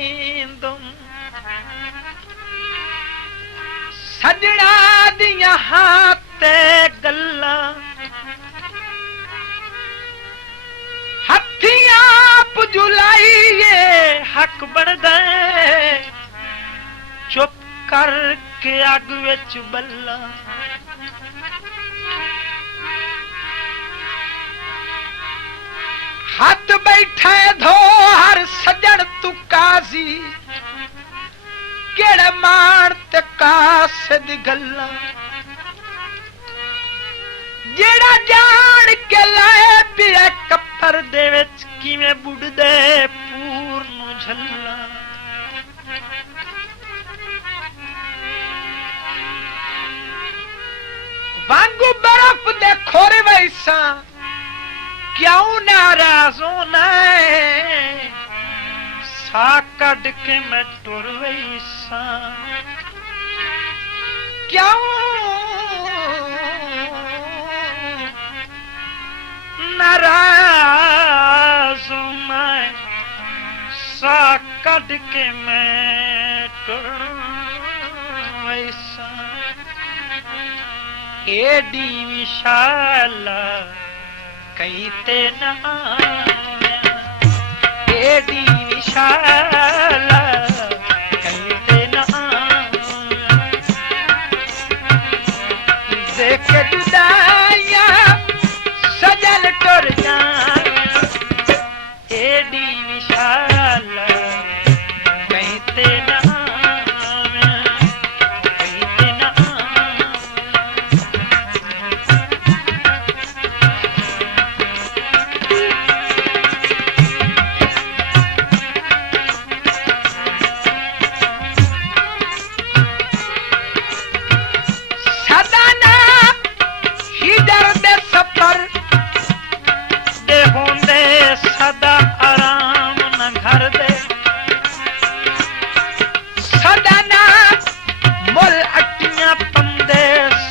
वेंदुम सजना दियां हाथे गल्ला हथियां पुजुलाइए हक बनदा चुप करके अग विच बल्ला हाथ बैठे धो हर सजन तू काजी केड़े मान ते कासिद गल्ला जेड़ा जान के लाए पिया कप्पर दे विच किवें बुड़दे पूर नू झल्ला वांगू बर्फ दे खोरे वैसा क्यों नाराज होना सा कट के मैं टुर वैसा क्यों नाराज मैं सा कट के मैं टुर वैसा एडी विशाल कहीं ते न एडी विशाल कहीं ते न देख जुदाइया सजल टुर जाए एडी विशाल कहीं ते न सदा आराम न घर दे सदा ना मुल अटियां पंदे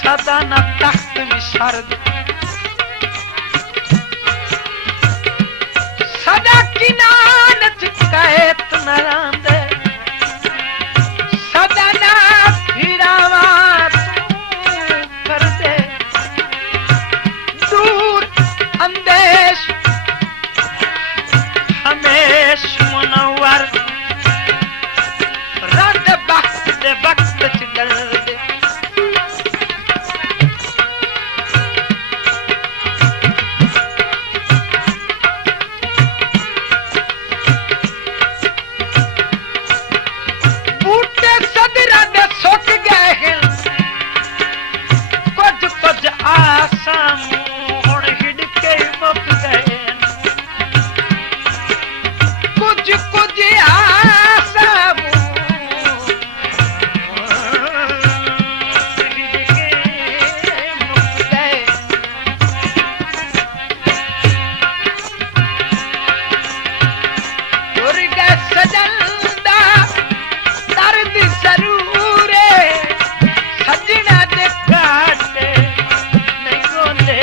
सदा ना तख्त विसर दे सदा किनानत कहत न रांदे सदा ना फिरावा कर दे दूर अंदेश हमेश मुनव्वर रद वक्त दे वक्त च गल दे बूटे सदरा दे सुक गए हैं कुछ कुछ आसा हुण हिड़ के मुक गए कुछ आसा सजंदा दर्द जरूर सजना दे काटे नहीं रोंदे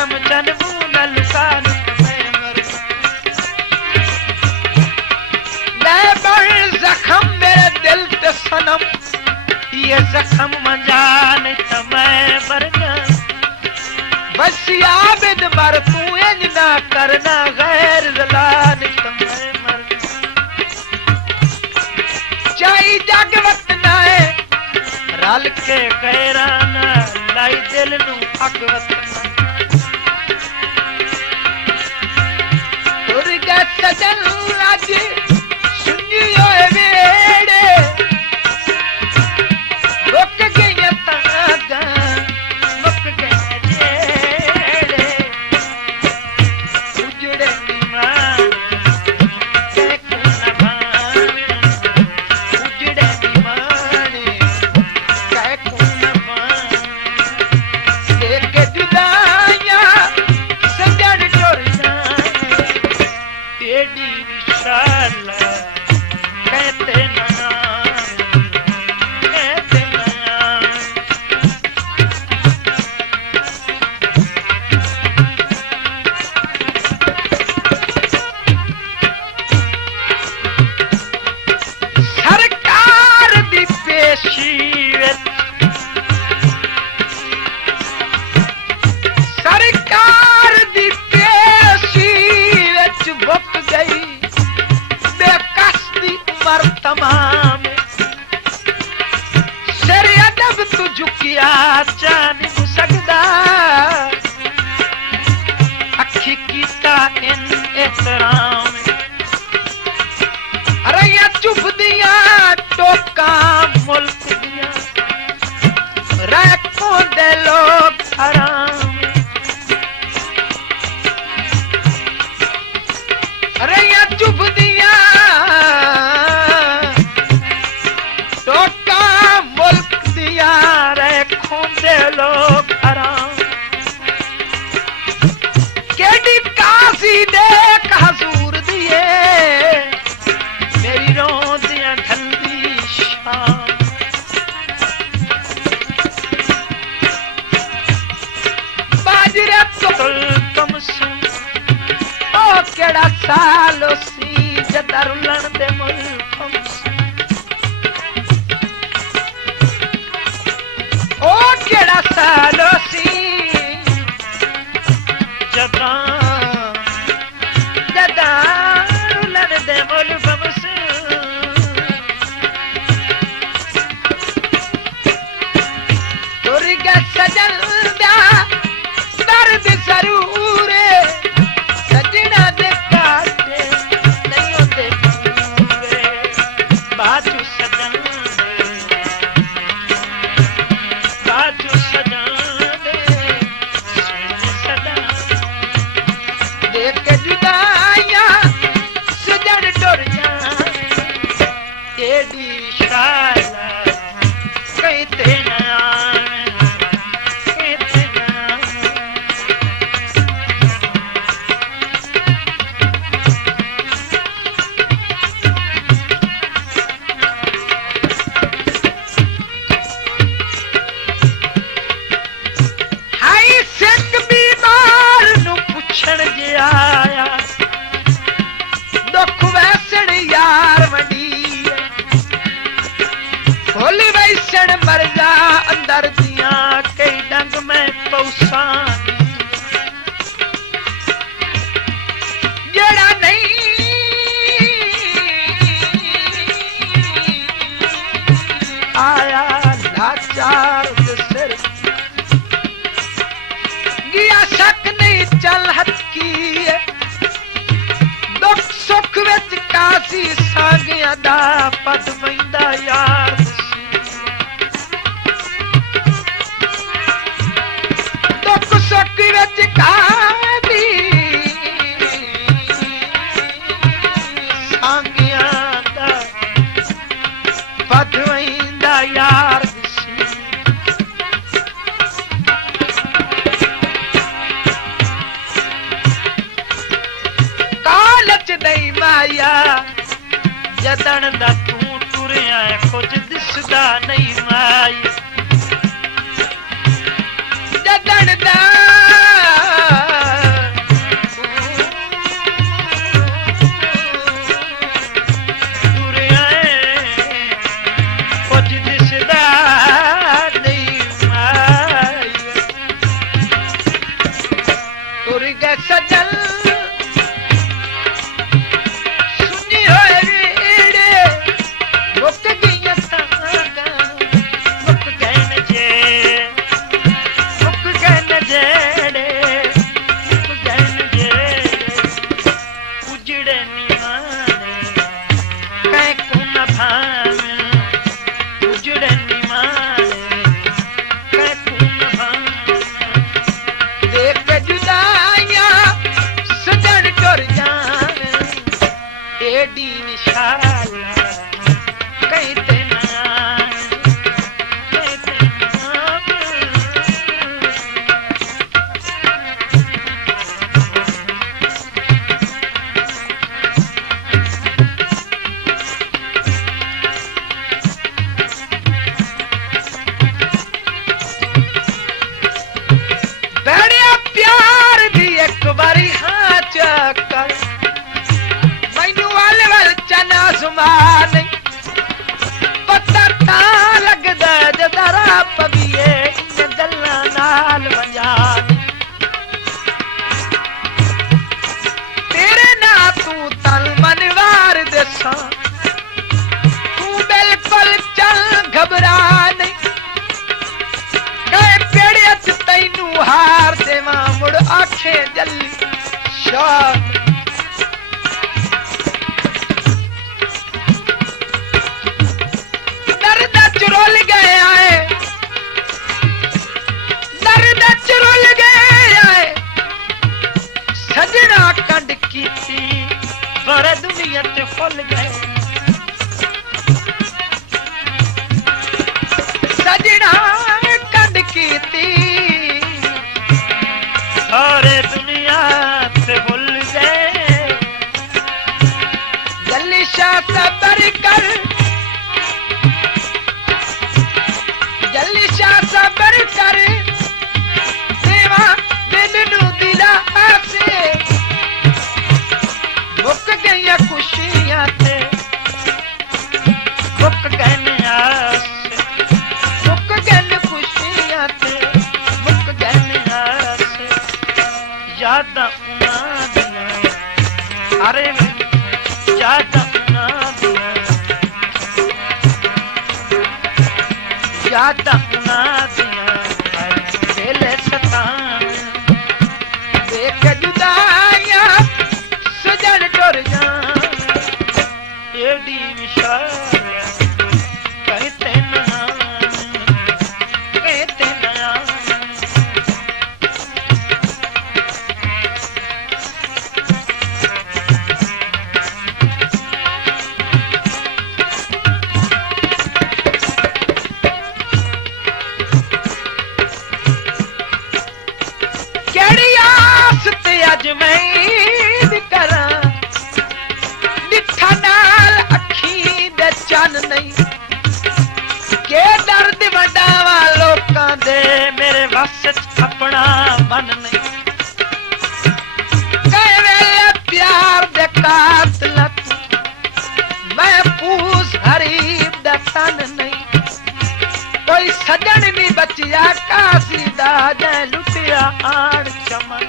करम जनमू न लुकान मैं मर मैं बड़ जख्म मेरे दिल ते सनम ये जख्म मंजान त मैं मरना बस आबिद मर तू इंज ना करना गैर जलान त मैं मरना चाई जग वतना है रल के गैराना लाई दिल नू अग वतना तुर गए सजन अज सुनियो वेड़े रुक गई तागा मुक गए जेड़े उजड़े नीमान सरकार दी पेशी विच बुक गई बेकस दी उमर तमाम सिर अदब तू झुकिया चा नहीं सकदा अखी कीता इन एहतराम रैया चुप दिया टोका मुल्क दिया रखो दे लोग हराम रैया चुप दिया टोका मुल्क दिया रखो दे लोग हराम केडी काजी देख हजूर दिए मेरी रोंदियां ठंडी शाम बाजरे तुम सुन ओ केड़ा सालो सी जदा रुलन दे मुल्कम ओ केड़ा सालो सी जदा जदा रुलन दे मुल्कम तुरगा सजन दा दर्द जरूर सजना दे काटे नहीं होते पूरे बाजू सजन दे सदा देख के जुदाइयां सजन डर जाए एडी शाला कहते ना आया दुख वैसण यार वडी होली वैसण मर जा अंदर दिया कई डंग में पौसा जेड़ा नहीं आया लाचार सिर गया शक नहीं चल हटकी दुख सुख विच कासी सागिया दा पद पैंदा यार दुख सुख विच कासी सागिया दा पद पैंदा यार नहीं माया जदन दा तू टुरिया कुछ दिसदा नहीं माया जदन दा उजड़े निमाने कैकू न भावे उजड़े निमाने कैकू न भावे देख जुदाइयां सजन टुर जावे एडी विशाल कहीं ते पता ता लगदा जरा पविए गल्ला नाल वंजा तेरे ना तू तन मनवार दसा तू बिल्कुल चल घबरा नहीं कहे पेड़े च तैनू हार देवा मुड़ आखे जल्दी शाह चुरुल गए आए दर्द चुरुल गए आए सजना कंड की थी पर दुनिया ते फुल गए सजना कंड की थी और दुनिया ते भूल गए जल्दी शाह सबर कर सबर कर देवा दिल नू दिला से मुक गई खुशियां थे मुक गए आस मुक गई खुशियां थे मुक गए आस यादां उन्हां दियां अरे यादां उन्हां दियां यादां देख जुदाइयां सजन टुर जावे एडी विशाल कहते नया अज मैं करा डिठा नाल अखी दे चन नहीं के दर्द वडावा लोकां दे मेरे वस अपना मन नहीं कई वेले प्यार दे कातल मैं पूस हरीब दा तन नहीं कोई सजन नहीं बचिया कासी दा जै लुटिया आण चमन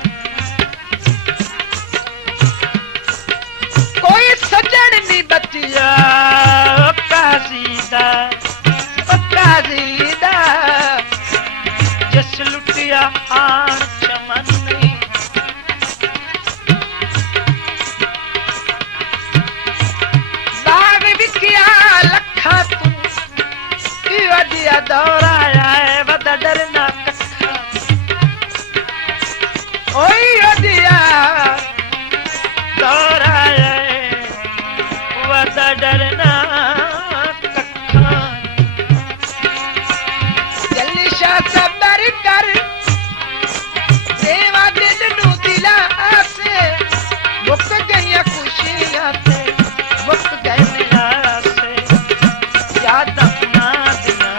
कोई सजन नहीं बचिया काजीदा जिस लुटिया आन चमन नहीं बाग विकिया लखा तू वधिया दौरा आए वदा डरना कखा ओई वधिया दौरा डरना कखा जल्दी शाह सबर कर देवा दिल नू दिला से मुक गई खुशियां थे मुक गए निरा से यादां ना दियां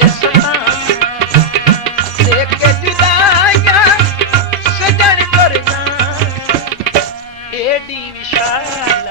ये सना देख के जुदाइयां सजन कर जा एडी विशाल